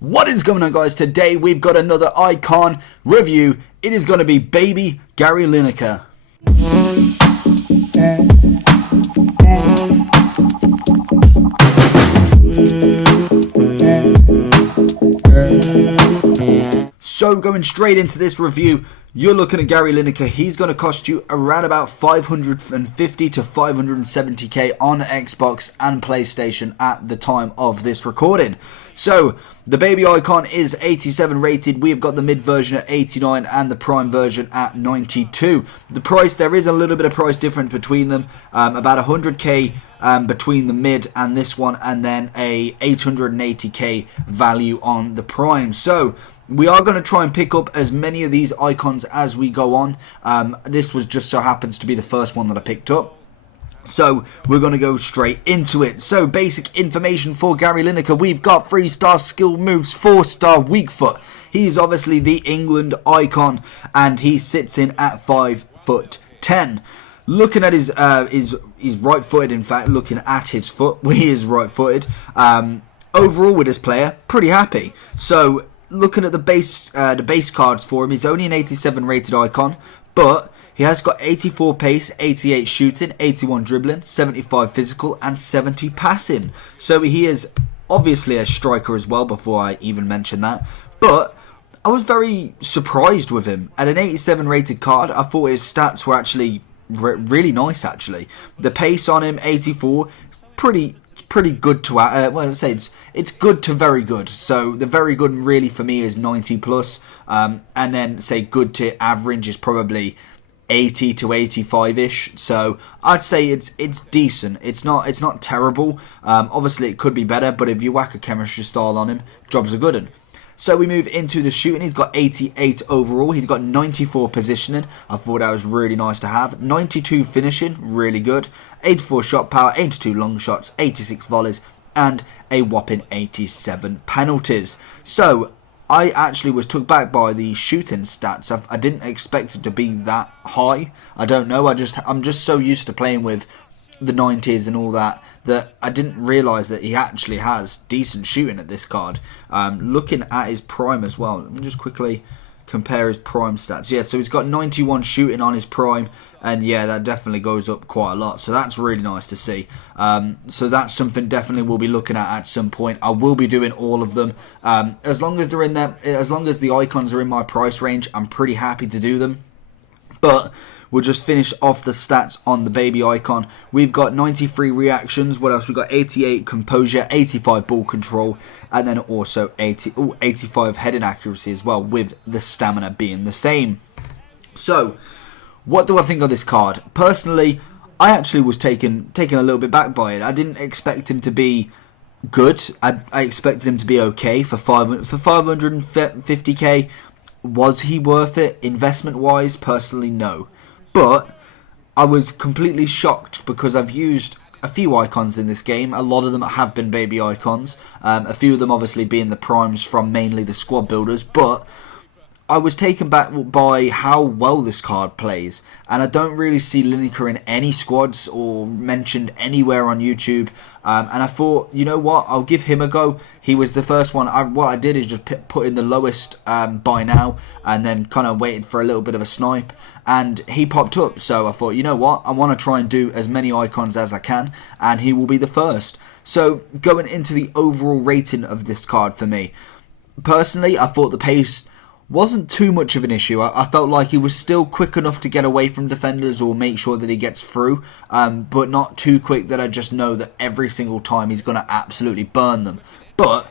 What is going on, guys? Today we've got another icon review. It is going to be baby Gary Lineker. So going straight into this review, you're looking at Gary Lineker. He's going to cost you around about 550 to 570k on Xbox and PlayStation at the time of this recording. So the baby icon is 87 rated. We've got the mid version at 89 and the prime version at 92. The price, there is a little bit of price difference between them, about 100k between the mid and this one, and then a 880k value on the prime. So we are going to try and pick up as many of these icons as we go on. This was just so happens to be the first one that I picked up. So we're going to go straight into it. So basic information for Gary Lineker. We've got 3-star skill moves, 4-star weak foot. He's obviously the England icon and he sits in at 5'10". Looking at his right footed, in fact, looking at his foot, he is right footed. Overall with this player, pretty happy. So looking at the base cards for him, he's only an 87 rated icon, but he has got 84 pace, 88 shooting, 81 dribbling, 75 physical, and 70 passing. So he is obviously a striker as well, before I even mention that. But I was very surprised with him. At an 87 rated card, I thought his stats were actually really nice, actually. The pace on him, 84, pretty good to well, I'd say it's good to very good. So the very good really for me is 90 plus, and then say good to average is probably 80 to 85ish. So I'd say it's decent. It's not terrible. Obviously it could be better, but if you whack a chemistry style on him, jobs are good. And so we move into the shooting. He's got 88 overall. He's got 94 positioning. I thought that was really nice to have. 92 finishing, really good. 84 shot power, 82 long shots, 86 volleys, and a whopping 87 penalties. So I actually was took back by the shooting stats. I didn't expect it to be that high. I don't know. I'm just so used to playing with the 90s and all that I didn't realise that he actually has decent shooting at this card. Looking at his prime as well, let me just quickly compare his prime stats. Yeah, so he's got 91 shooting on his prime, and yeah, that definitely goes up quite a lot, so that's really nice to see. So that's something definitely we'll be looking at some point. I will be doing all of them, as long as they're in there, as long as the icons are in my price range, I'm pretty happy to do them. But we'll just finish off the stats on the baby icon. We've got 93 reactions. What else? We've got 88 composure, 85 ball control, and then also 85 heading accuracy as well, with the stamina being the same. So what do I think of this card? Personally, I actually was taken a little bit back by it. I didn't expect him to be good. I expected him to be okay for 550k. Was he worth it investment wise? Personally, no. But I was completely shocked because I've used a few icons in this game. A lot of them have been baby icons. A few of them obviously being the primes from mainly the squad builders. But I was taken back by how well this card plays, and I don't really see Lineker in any squads or mentioned anywhere on YouTube. And I thought, you know what, I'll give him a go. He was the first one. What I did is just put in the lowest by now, and then kind of waited for a little bit of a snipe, and he popped up. So I thought, you know what, I want to try and do as many icons as I can, and he will be the first. So going into the overall rating of this card for me, personally, I thought the pace wasn't too much of an issue. I felt like he was still quick enough to get away from defenders or make sure that he gets through, but not too quick that I just know that every single time he's going to absolutely burn them. But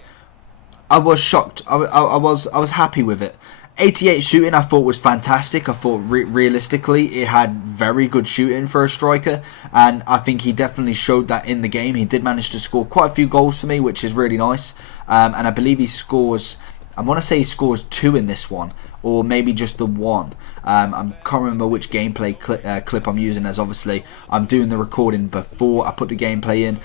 I was shocked. I was happy with it. 88 shooting I thought was fantastic. I thought realistically it had very good shooting for a striker, and I think he definitely showed that in the game. He did manage to score quite a few goals for me, which is really nice, and I believe he scores, I want to say he scores 2 in this one, or maybe just the 1. I can't remember which gameplay clip I'm using, as obviously I'm doing the recording before I put the gameplay in.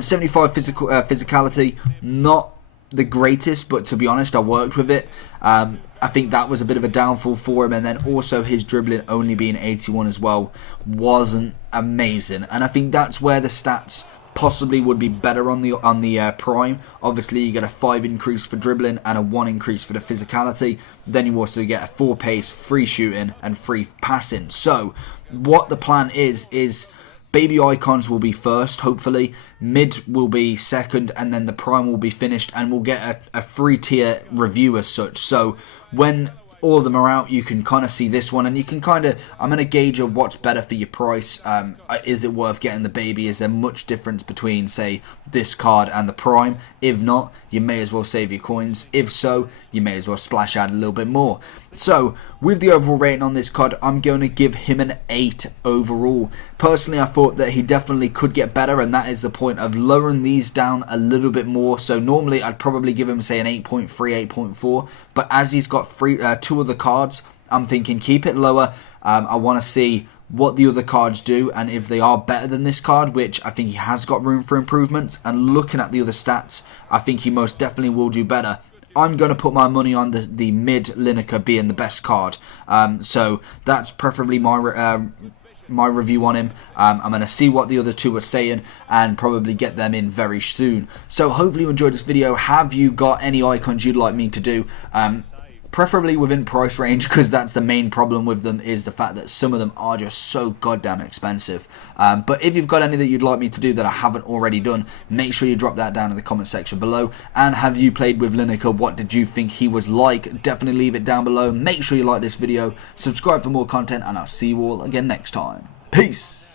75 physicality, not the greatest, but to be honest, I worked with it. I think that was a bit of a downfall for him, and then also his dribbling only being 81 as well wasn't amazing, and I think that's where the stats possibly would be better on the prime. Obviously, you get a 5 increase for dribbling and a 1 increase for the physicality. Then you also get a 4 pace, free shooting, and free passing. So, what the plan is baby icons will be first, hopefully. Mid will be second, and then the prime will be finished, and we'll get a free tier review as such. So, when all of them are out, you can kind of see this one, and you can kind of, I'm going to gauge of what's better for your price. Is it worth getting the baby? Is there much difference between, say, this card and the prime? If not, you may as well save your coins. If so, you may as well splash out a little bit more. So, with the overall rating on this card, I'm going to give him an 8 overall. Personally, I thought that he definitely could get better, and that is the point of lowering these down a little bit more. So normally I'd probably give him, say, an 8.3, 8.4, but as he's got two other cards, I'm thinking keep it lower. I want to see what the other cards do, and if they are better than this card, which I think he has got room for improvements, and looking at the other stats, I think he most definitely will do better. I'm going to put my money on the mid Lineker being the best card. So that's preferably my review on him. I'm going to see what the other two are saying and probably get them in very soon. So hopefully you enjoyed this video. Have you got any icons you'd like me to do? Preferably within price range, because that's the main problem with them, is the fact that some of them are just so goddamn expensive. But if you've got any that you'd like me to do that I haven't already done, make sure you drop that down in the comment section below. And have you played with Lineker? What did you think he was like? Definitely leave it down below. Make sure you like this video, subscribe for more content, and I'll see you all again next time. Peace!